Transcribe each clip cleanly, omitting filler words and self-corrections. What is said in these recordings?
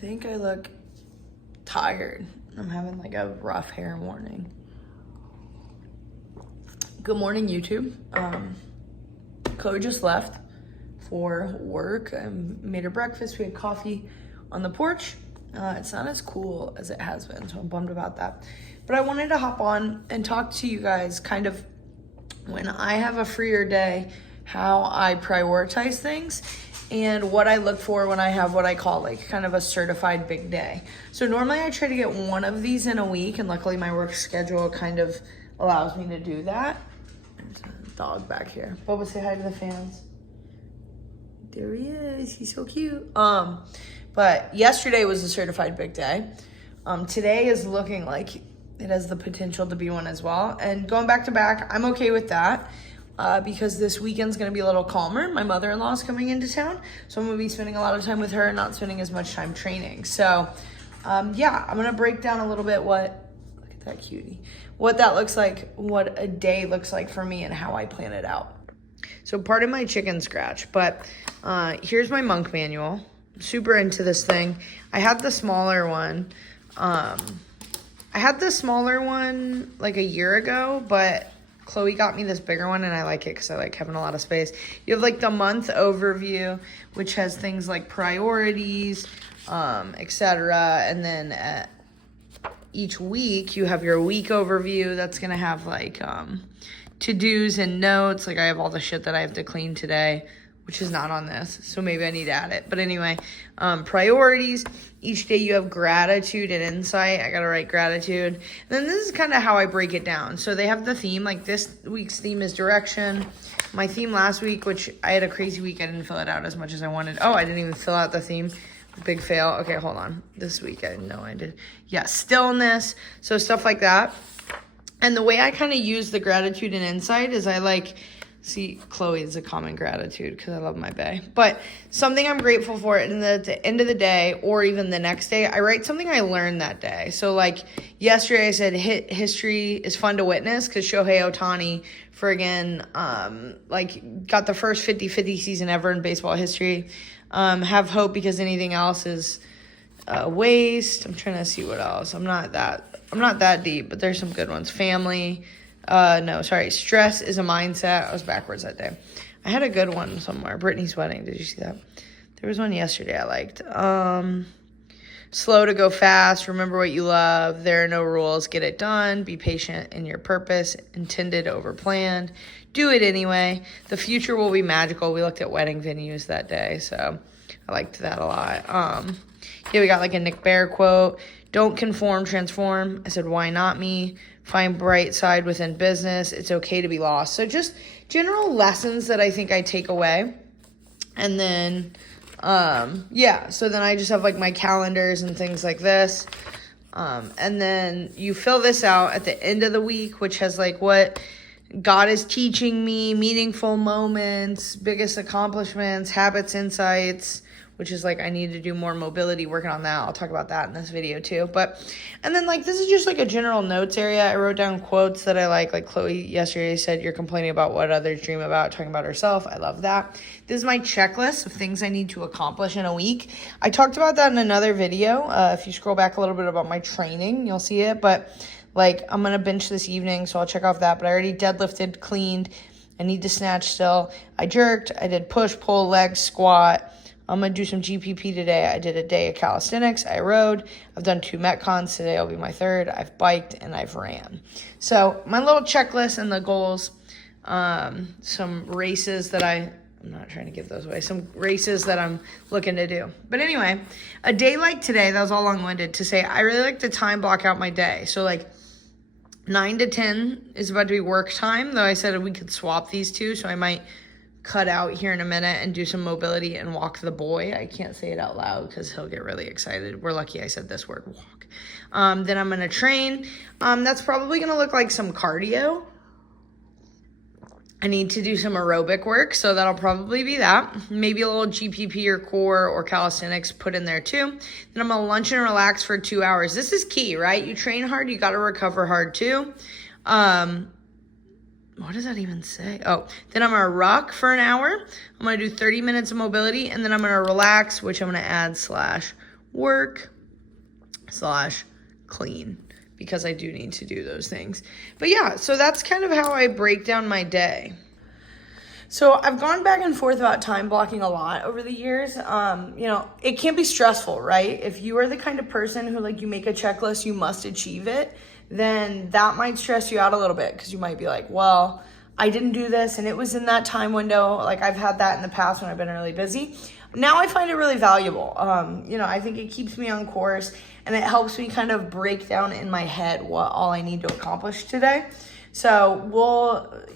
think I look tired. I'm having like a rough hair morning. Good morning, YouTube. Chloe just left for work. I made her breakfast. We had coffee on the porch. It's not as cool as it has been, so I'm bummed about that. But I wanted to hop on and talk to you guys kind of when I have a freer day, how I prioritize things and what I look for when I have what I call like kind of a certified big day. So normally I try to get one of these in a week, and luckily my work schedule kind of allows me to do that. There's a dog back here. Bubba, say hi to the fans. There he is. He's so cute. But yesterday was a certified big day. Today is looking like it has the potential to be one as well. And going back to back, I'm okay with that because this weekend's going to be a little calmer. My mother-in-law is coming into town, so I'm going to be spending a lot of time with her and not spending as much time training. So, yeah, I'm going to break down a little bit look at that cutie, what that looks like, what a day looks like for me and how I plan it out. So pardon my chicken scratch, but here's my monk manual. I'm super into this thing. I had the smaller one. Like a year ago, but Chloe got me this bigger one and I like it because I like having a lot of space. You have like the month overview, which has things like priorities, etc. And then each week you have your week overview that's going to have like to-dos and notes. Like I have all the shit that I have to clean today, which is not on this, so maybe I need to add it. But anyway, priorities. Each day you have gratitude and insight. I gotta write gratitude. And then this is kind of how I break it down. So they have the theme, like this week's theme is direction. My theme last week, which I had a crazy week, I didn't fill it out as much as I wanted. Oh, I didn't even fill out the theme. Big fail. Okay, hold on. This week I know I did. Yeah, stillness. So stuff like that. And the way I kind of use the gratitude and insight is I like, see, Chloe is a common gratitude because I love my bae. But something I'm grateful for, and at the end of the day or even the next day, I write something I learned that day. So like yesterday I said history is fun to witness because Shohei Ohtani got the first 50-50 season ever in baseball history. Have hope because anything else is waste. I'm trying to see what else. I'm not that deep, but there's some good ones. Family. Stress is a mindset. I was backwards that day. I had a good one somewhere. Brittany's wedding. Did you see that? There was one yesterday I liked. Slow to go fast. Remember what you love. There are no rules. Get it done. Be patient in your purpose. Intended over planned. Do it anyway. The future will be magical. We looked at wedding venues that day, so I liked that a lot. Here we got like a Nick Bear quote. Don't conform, transform. I said, why not me? Find bright side within business. It's okay to be lost. So just general lessons that I think I take away. And then, so then I just have like my calendars and things like this. And then you fill this out at the end of the week, which has like what God is teaching me, meaningful moments, biggest accomplishments, habits, insights, which is like I need to do more mobility, working on that. I'll talk about that in this video too. And then like this is just like a general notes area. I wrote down quotes that I like Chloe yesterday said, you're complaining about what others dream about, talking about herself. I love that. This is my checklist of things I need to accomplish in a week. I talked about that in another video. If you scroll back a little bit about my training, you'll see it. But like I'm going to bench this evening, so I'll check off that. But I already deadlifted, cleaned. I need to snatch still. I jerked. I did push, pull, leg, squat. I'm going to do some GPP today. I did a day of calisthenics. I rode. I've done 2 Metcons. Today will be my 3rd. I've biked and I've ran. So my little checklist and the goals, some races that I'm not trying to give those away, some races that I'm looking to do. But anyway, a day like today, that was all long-winded to say, I really like to time block out my day. So like 9 to 10 is about to be work time, though I said we could swap these two. So I might cut out here in a minute and do some mobility and walk the boy. I can't say it out loud because he'll get really excited. We're lucky I said this word, walk. Then I'm going to train. That's probably going to look like some cardio. I need to do some aerobic work, so that'll probably be that. Maybe a little GPP or core or calisthenics put in there too. Then I'm going to lunch and relax for 2 hours. This is key, right? You train hard, you got to recover hard too. What does that even say? Oh, then I'm going to rock for an hour. I'm going to do 30 minutes of mobility, and then I'm going to relax, which I'm going to add / work / clean, because I do need to do those things. But yeah, so that's kind of how I break down my day. So I've gone back and forth about time blocking a lot over the years. It can be stressful, right? If you are the kind of person who, like, you make a checklist, you must achieve it, then that might stress you out a little bit, because you might be like, well, I didn't do this and it was in that time window. Like, I've had that in the past when I've been really busy. Now I find it really valuable. I think it keeps me on course, and it helps me kind of break down in my head what all I need to accomplish today. So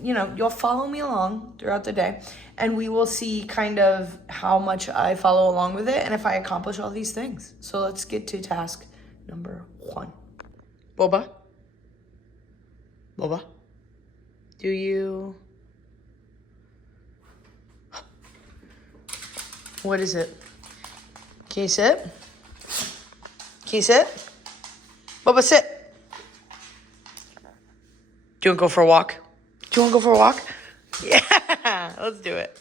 you'll follow me along throughout the day, and we will see kind of how much I follow along with it and if I accomplish all these things. So let's get to task number 1. Boba, do you... What is it? Can you sit? Boba, sit. Do you want to go for a walk? Yeah, let's do it.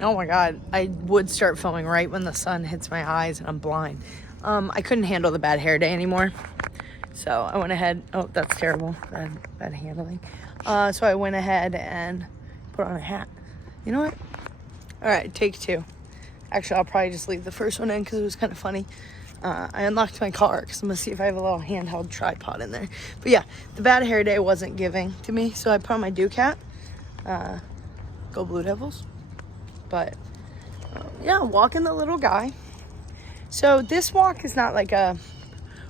Oh my God, I would start filming right when the sun hits my eyes and I'm blind. I couldn't handle the bad hair day anymore. So I went ahead, oh, that's terrible, bad handling. So I went ahead and put on a hat. You know what? All right, take 2. Actually, I'll probably just leave the first one in because it was kind of funny. I unlocked my car because I'm going to see if I have a little handheld tripod in there. But yeah, the bad hair day wasn't giving to me, so I put on my Duke hat. Go Blue Devils. But walking the little guy. So this walk is not like a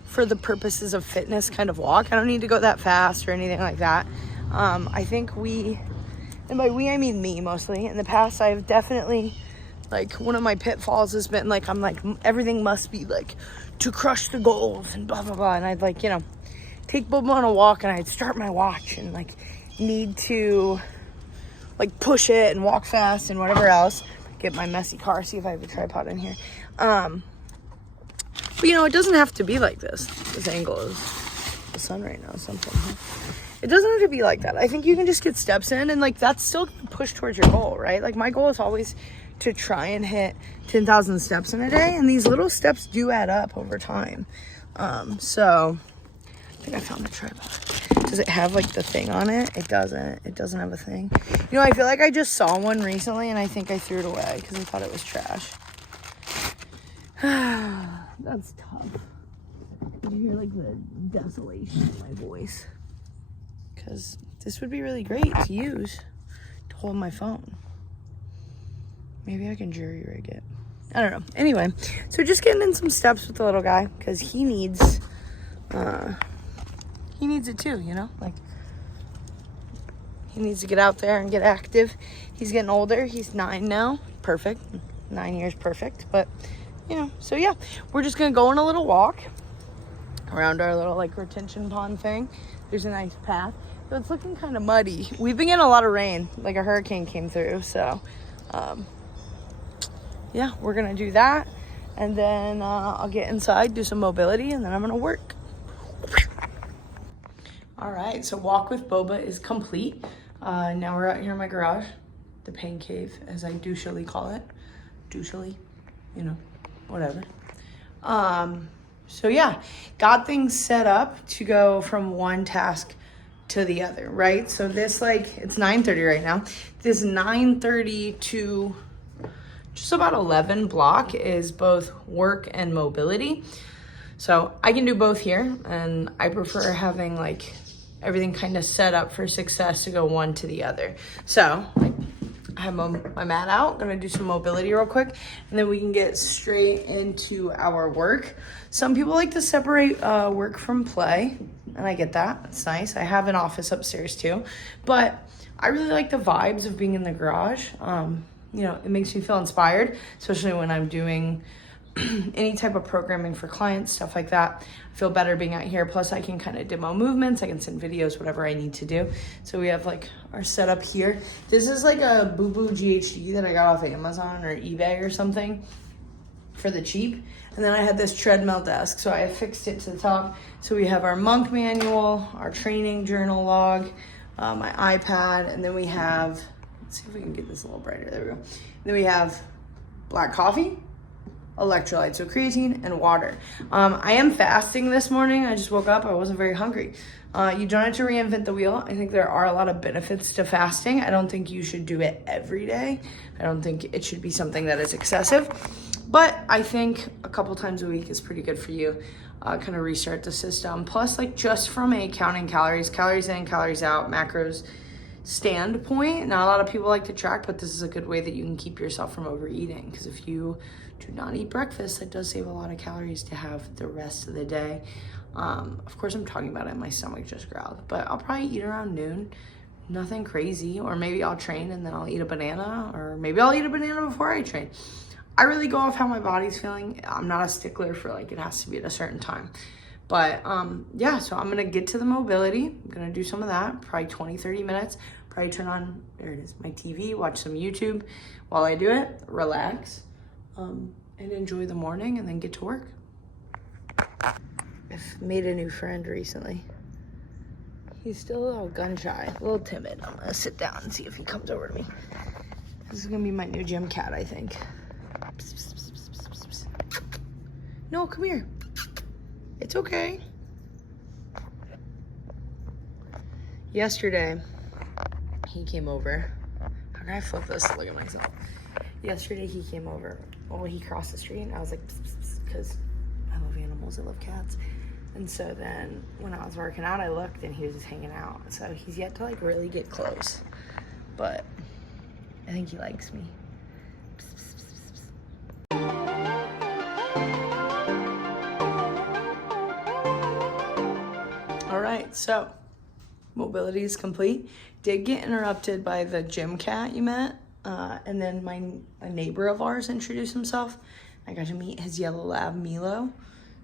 for the purposes of fitness kind of walk. I don't need to go that fast or anything like that. I think and by we I mean me mostly. In the past, I've definitely... Like, one of my pitfalls has been, like, I'm like, everything must be, like, to crush the goals and blah, blah, blah. And I'd, like, take Boba on a walk, and I'd start my watch and, like, need to, like, push it and walk fast and whatever else. Get my messy car, see if I have a tripod in here. But, it doesn't have to be like this. This angle is the sun right now, something. It doesn't have to be like that. I think you can just get steps in, and, like, that's still push towards your goal, right? Like, my goal is always to try and hit 10,000 steps in a day, and these little steps do add up over time. So I think I found the tripod. Does it have like the thing on it? It doesn't have a thing. I feel like I just saw one recently and I think I threw it away because I thought it was trash. That's tough. You hear like the desolation in my voice, because this would be really great to use to hold my phone. Maybe I can jury rig it. I don't know. Anyway, so just getting in some steps with the little guy, because he needs it too, Like, he needs to get out there and get active. He's getting older. He's 9 now. Perfect. 9 years, perfect. But, so yeah, we're just going to go on a little walk around our little, like, retention pond thing. There's a nice path. So it's looking kind of muddy. We've been getting a lot of rain. Like, a hurricane came through, so... we're gonna do that, and then I'll get inside, do some mobility, and then I'm gonna work. All right, so walk with Boba is complete. Now we're out here in my garage, the pain cave, as I douchily call it. Douchily, whatever. So yeah, got things set up to go from one task to the other, right? So this, like, it's 9:30 right now. This 9:30 to just about 11 block is both work and mobility. So I can do both here, and I prefer having like everything kind of set up for success to go one to the other. So I have my mat out, gonna do some mobility real quick, and then we can get straight into our work. Some people like to separate work from play, and I get that, it's nice. I have an office upstairs too, but I really like the vibes of being in the garage. It makes me feel inspired, especially when I'm doing any type of programming for clients, stuff like that. I feel better being out here. Plus I can kind of demo movements. I can send videos, whatever I need to do. So we have like our setup here. This is like a Boo Boo GHD that I got off Amazon or eBay or something for the cheap. And then I had this treadmill desk, so I affixed it to the top. So we have our monk manual, our training journal log, my iPad, and then we have, let's see if we can get this a little brighter. There we go. Then we have black coffee, electrolytes, so creatine and water. I am fasting this morning. I just woke up. I wasn't very hungry. You don't have to reinvent the wheel. I think there are a lot of benefits to fasting. I don't think you should do it every day. I don't think it should be something that is excessive. But I think a couple times a week is pretty good for you. Kind of restart the system. Plus, like, just from a counting calories in, calories out, macros standpoint, not a lot of people like to track, but this is a good way that you can keep yourself from overeating. Because if you do not eat breakfast, that does save a lot of calories to have the rest of the day. Of course, I'm talking about it, my stomach just growled, but I'll probably eat around noon. Nothing crazy. Or maybe I'll train and then I'll eat a banana, or maybe I'll eat a banana before I train. I really go off how my body's feeling. I'm not a stickler for like it has to be at a certain time. But yeah, so I'm gonna get to the mobility. I'm gonna do some of that, probably 20-30 minutes. Probably turn on, there it is, my TV, watch some YouTube while I do it, relax, and enjoy the morning, and then get to work. I've made a new friend recently. He's still a little gun shy, a little timid. I'm gonna sit down and see if he comes over to me. This is gonna be my new gym cat, I think. No, come here. It's okay. Yesterday, he came over. How can I flip this to look at myself? Yesterday, he came over. Well, he crossed the street, and I was like, because I love animals, I love cats. And so then when I was working out, I looked, and he was just hanging out. So he's yet to like really get close, but I think he likes me. All right, so mobility is complete. Did get interrupted by the gym cat you met, and then a neighbor of ours introduced himself. I got to meet his yellow lab, Milo.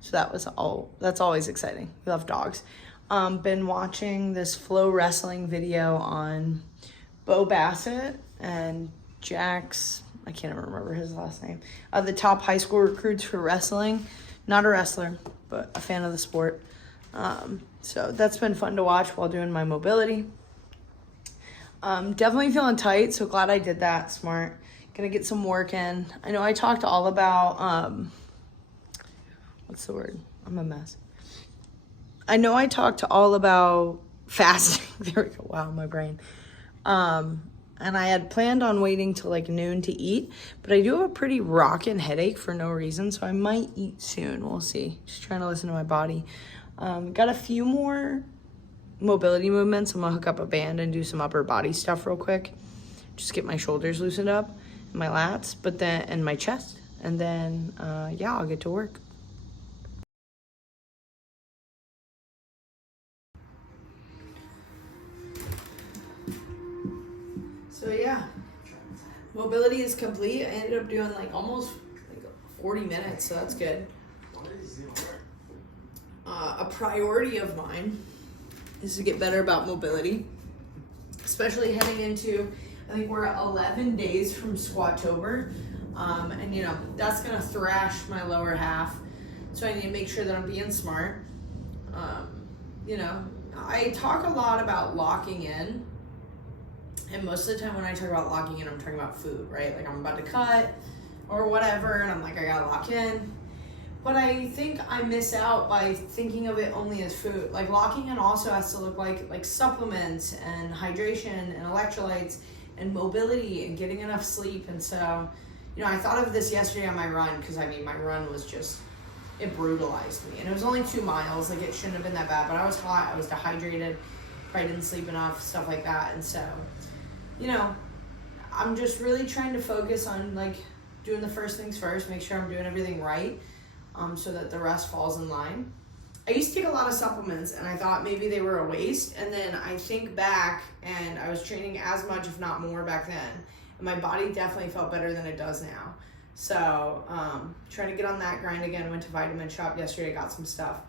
So that's always exciting. We love dogs. Been watching this flow wrestling video on Bo Bassett and Jack's, I can't even remember his last name, the top high school recruits for wrestling. Not a wrestler, but a fan of the sport. So that's been fun to watch while doing my mobility. Definitely feeling tight, so glad I did that. Smart. Gonna get some work in. I know I talked all about, what's the word? I'm a mess. I know I talked all about fasting. There we go. Wow, my brain. And I had planned on waiting till like noon to eat, but I do have a pretty rockin' headache for no reason, so I might eat soon. We'll see. Just trying to listen to my body. Got a few more mobility movements. I'm gonna hook up a band and do some upper body stuff real quick. Just get my shoulders loosened up, and my lats, and my chest. And then, yeah, I'll get to work. So yeah, mobility is complete. I ended up doing like almost like 40 minutes, so that's good. A priority of mine is to get better about mobility, especially heading into, I think we're 11 days from Squatober, and you know, that's gonna thrash my lower half, so I need to make sure that I'm being smart. You know, I talk a lot about locking in, and most of the time when I talk about locking in, I'm talking about food, right? Like I'm about to cut or whatever, and I'm like, I gotta lock in. But I think I miss out by thinking of it only as food. Like locking in also has to look like supplements and hydration and electrolytes and mobility and getting enough sleep. And so, you know, I thought of this yesterday on my run, because I mean, my run was just, it brutalized me. And it was only 2 miles, like it shouldn't have been that bad, but I was hot, I was dehydrated, probably didn't sleep enough, stuff like that. And so, you know, I'm just really trying to focus on like doing the first things first, make sure I'm doing everything right, so that the rest falls in line. I used to take a lot of supplements and I thought maybe they were a waste, and then I think back and I was training as much, if not more, back then, and my body definitely felt better than it does now. So trying to get on that grind again. Went to Vitamin Shop yesterday, got some stuff.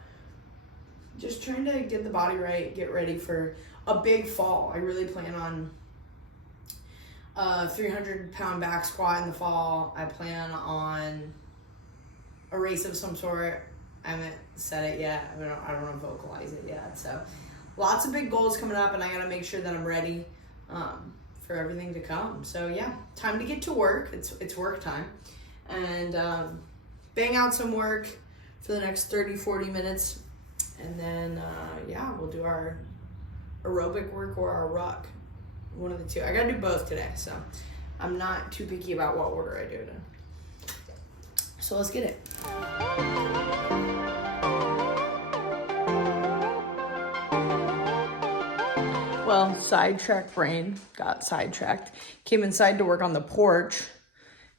Just trying to get the body right, get ready for a big fall. I really plan on 300-pound back squat in the fall. I plan on a race of some sort. I haven't said it yet. I don't want to vocalize it yet. So lots of big goals coming up, and I got to make sure that I'm ready for everything to come. So yeah, time to get to work. It's work time. And bang out some work for the next 30, 40 minutes. And then, yeah, we'll do our aerobic work or our ruck. One of the two. I gotta do both today, so I'm not too picky about what order I do it in. So let's get it. Well, sidetracked brain, got sidetracked. Came inside to work on the porch.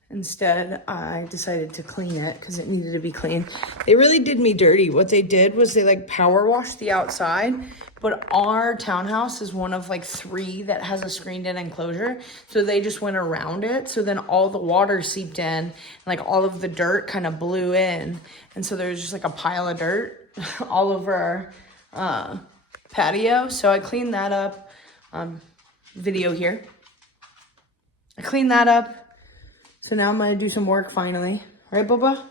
Instead, I decided to clean it because it needed to be clean. They really did me dirty. What they did was they like power washed the outside, but our townhouse is one of like 3 that has a screened in enclosure. So they just went around it. So then all the water seeped in and like all of the dirt kind of blew in. And so there's just like a pile of dirt all over our patio. So I cleaned that up. Video here. I cleaned that up. So now I'm gonna do some work finally. Right, Bubba?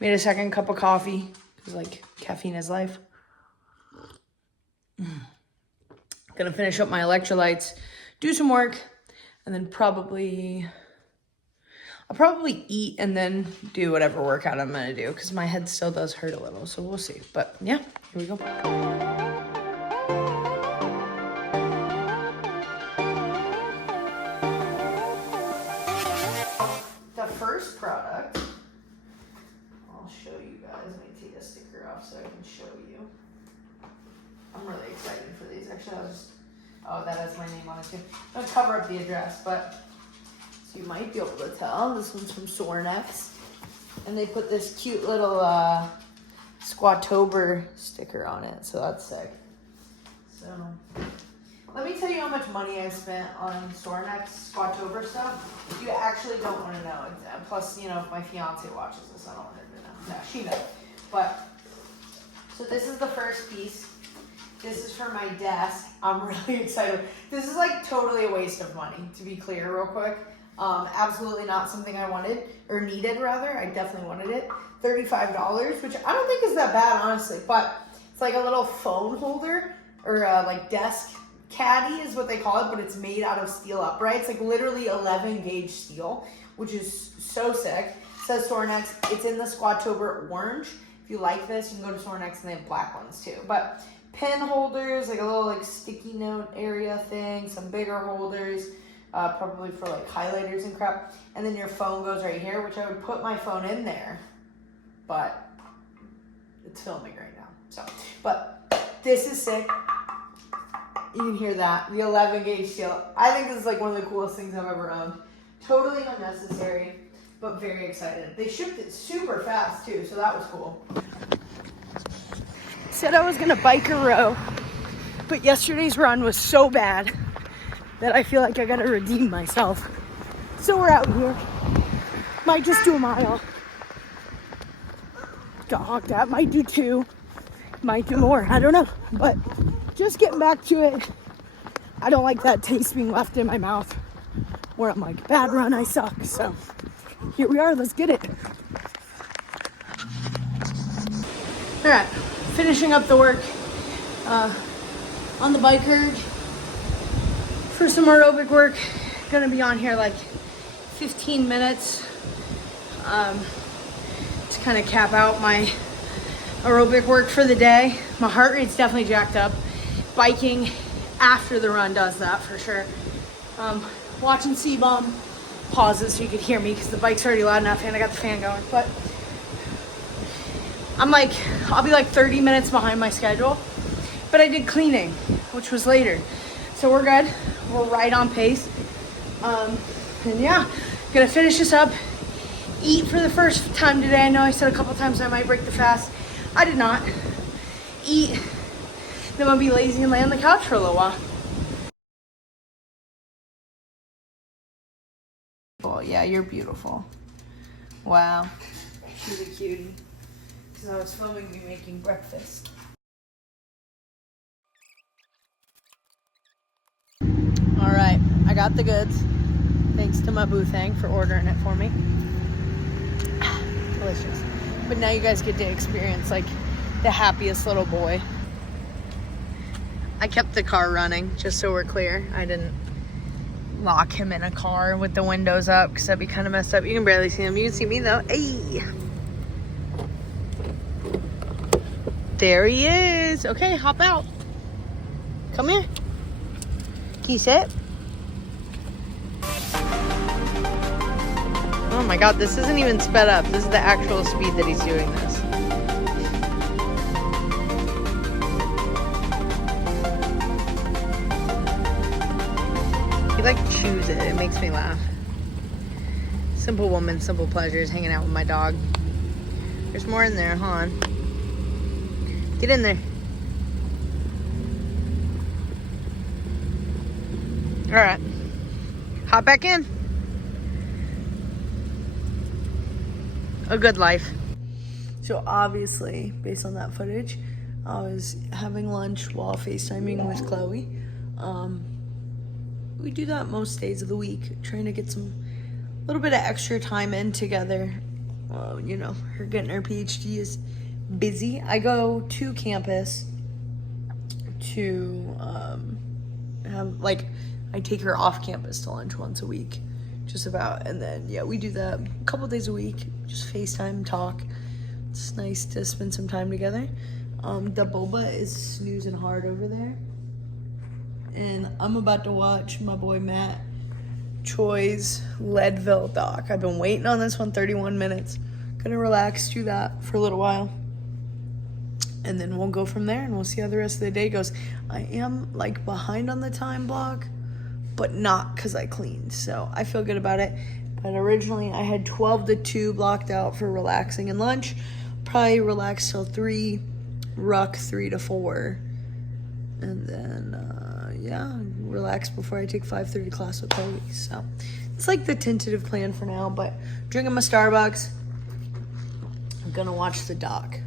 Made a second cup of coffee, because like caffeine is life. Gonna finish up my electrolytes, do some work, and then I'll probably eat and then do whatever workout I'm gonna do, because my head still does hurt a little, so we'll see. But yeah, here we go. First product, I'll show you guys. Let me take a sticker off so I can show you. I'm really excited for these. Actually, oh, that has my name on it too. I'm gonna cover up the address, but so you might be able to tell. This one's from Sorenex, and they put this cute little Squatober sticker on it, so that's sick. So let me tell you how much money I spent on Sorenex Squatober stuff. You actually don't want to know. Plus, you know, if my fiance watches this, I don't want her to know. No, she knows. But, so this is the first piece. This is for my desk. I'm really excited. This is like totally a waste of money, to be clear real quick. Absolutely not something I wanted, or needed rather. I definitely wanted it. $35, which I don't think is that bad, honestly. But it's like a little phone holder, or like desk caddy is what they call it, but it's made out of steel uprights, like literally 11 gauge steel, which is so sick. It says Sorenex. It's in the Squatober orange. If you like this, you can go to Sorenex and they have black ones too. But pen holders, like a little like sticky note area thing, some bigger holders, probably for like highlighters and crap. And then your phone goes right here, which I would put my phone in there, but it's filming right now. So, but this is sick. You can hear that. The 11 gauge steel. I think this is like one of the coolest things I've ever owned. Totally unnecessary, but very excited. They shipped it super fast too, so that was cool. Said I was gonna bike a row, but yesterday's run was so bad that I feel like I gotta redeem myself. So we're out here. Might just do a mile. Dog, that might do 2. Might do more, I don't know. But just getting back to it. I don't like that taste being left in my mouth where I'm like, bad run, I suck. So here we are, let's get it. All right, finishing up the work on the bike erg for some aerobic work. Gonna be on here like 15 minutes to kind of cap out my aerobic work for the day. My heart rate's definitely jacked up. Biking after the run does that for sure. Watching C-Bomb, pauses so you could hear me because the bike's already loud enough and I got the fan going. But I'll be like 30 minutes behind my schedule. But I did cleaning, which was later. So we're good. We're right on pace. And yeah, gonna finish this up. Eat for the first time today. I know I said a couple times I might break the fast. I did not. Eat. Then I'll be lazy and lay on the couch for a little while. Oh yeah, you're beautiful. Wow. She's a cutie. Because I was filming me making breakfast. Alright, I got the goods. Thanks to my boo thing for ordering it for me. Delicious. But now you guys get to experience like the happiest little boy. I kept the car running, just so we're clear. I didn't lock him in a car with the windows up because that'd be kind of messed up. You can barely see him. You can see me though. Hey. There he is. Okay, hop out. Come here. Can you sit? Oh my God, this isn't even sped up. This is the actual speed that he's doing this. He like chews it. It makes me laugh. Simple woman, simple pleasures, hanging out with my dog. There's more in there, huh? Get in there. All right. Hop back in. A good life. So obviously, based on that footage, I was having lunch while FaceTiming with Chloe. We do that most days of the week, trying to get some little bit of extra time in together. You know, her getting her PhD is busy. I go to campus to I take her off campus to lunch once a week, just about. And then, yeah, we do that a couple days a week, just FaceTime, talk. It's nice to spend some time together. The boba is snoozing hard over there. And I'm about to watch my boy Matt Choi's Leadville doc. I've been waiting on this one 31 minutes. Gonna relax, do that for a little while. And then we'll go from there and we'll see how the rest of the day goes. I am like behind on the time block, but not because I cleaned. So I feel good about it. But originally I had 12 to 2 blocked out for relaxing and lunch. Probably relax till 3, ruck 3 to 4. And then, yeah, relax before I take 5:30 class with Chloe. So it's like the tentative plan for now, but drinking my Starbucks. I'm gonna watch the doc.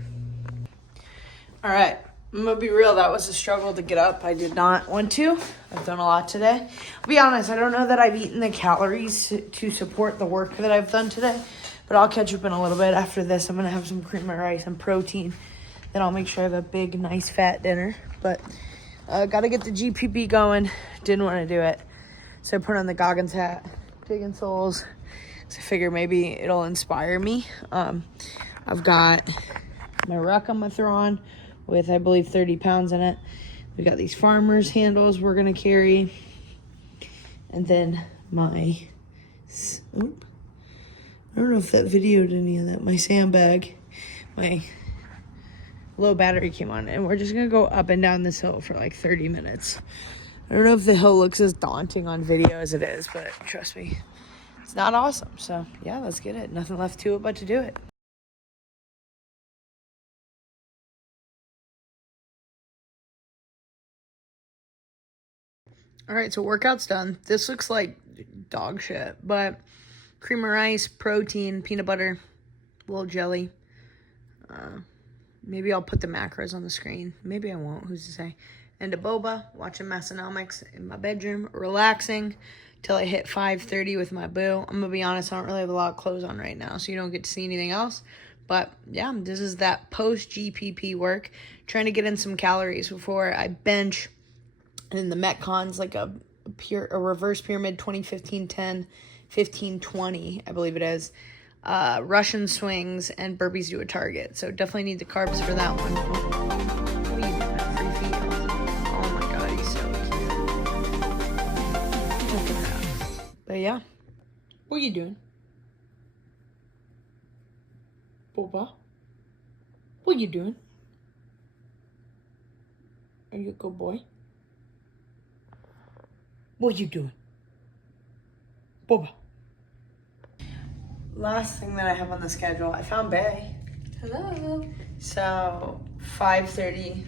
All right, I'm gonna be real. That was a struggle to get up. I did not want to. I've done a lot today. I'll be honest, I don't know that I've eaten the calories to support the work that I've done today, but I'll catch up in a little bit. After this, I'm gonna have some cream of rice and protein. Then I'll make sure I have a big, nice, fat dinner. But gotta get the GPP going. Didn't want to do it, so I put on the Goggins hat, digging souls. So I figure maybe it'll inspire me. I've got my ruck I'm gonna throw on with, I believe, 30 pounds in it. We got these farmer's handles we're gonna carry. And then my, I don't know if that videoed any of that, my sandbag, my low battery came on, and we're just gonna go up and down this hill for like 30 minutes. I don't know if the hill looks as daunting on video as it is, but trust me, it's not awesome. So yeah, let's get it. Nothing left to it but to do it. All right, so workout's done. This looks like dog shit, but cream of rice, protein, peanut butter, a little jelly. Maybe I'll put the macros on the screen. Maybe I won't, who's to say. And a boba, watching Massonomics in my bedroom, relaxing till I hit 5:30 with my boo. I'm gonna be honest, I don't really have a lot of clothes on right now, so you don't get to see anything else. But yeah, this is that post-GPP work, trying to get in some calories before I bench. And then the Metcon's like a reverse pyramid, 20-15-10, 15-20, I believe it is. Russian swings and burpees to a target. So definitely need the carbs for that one. What are you doing? Free feet. Oh my God, he's so cute. Look at that. But yeah. What are you doing? Boba? What are you doing? Are you a good boy? What are you doing? Boba. Last thing that I have on the schedule, I found Bay. Hello. So 5:30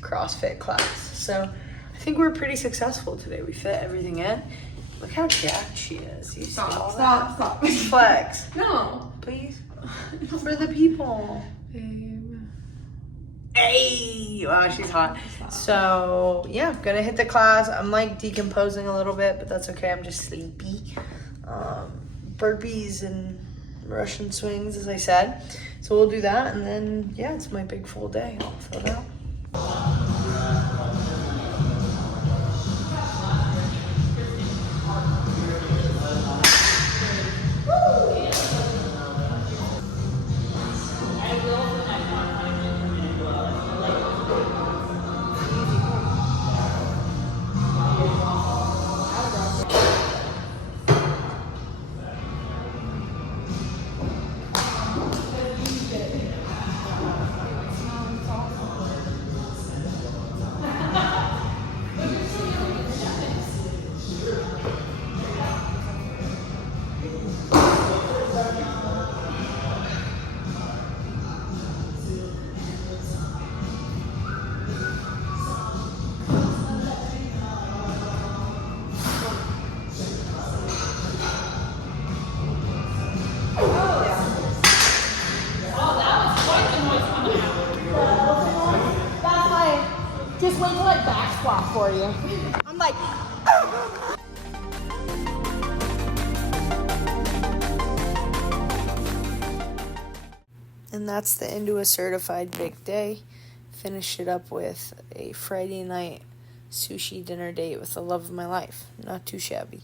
CrossFit class. So I think we're pretty successful today. We fit everything in. Look how jacked she is. You stop. Flex. No. Please. For the people. Hey, wow, she's hot. So yeah, gonna hit the class. I'm like decomposing a little bit, but that's okay. I'm just sleepy. Burpees and Russian swings, as I said. So we'll do that, and then yeah, it's my big full day. I'll fill it out. wait till I back squat for you. I'm like, and that's the end to a certified big day. Finish it up with a Friday night sushi dinner date with the love of my life. Not too shabby.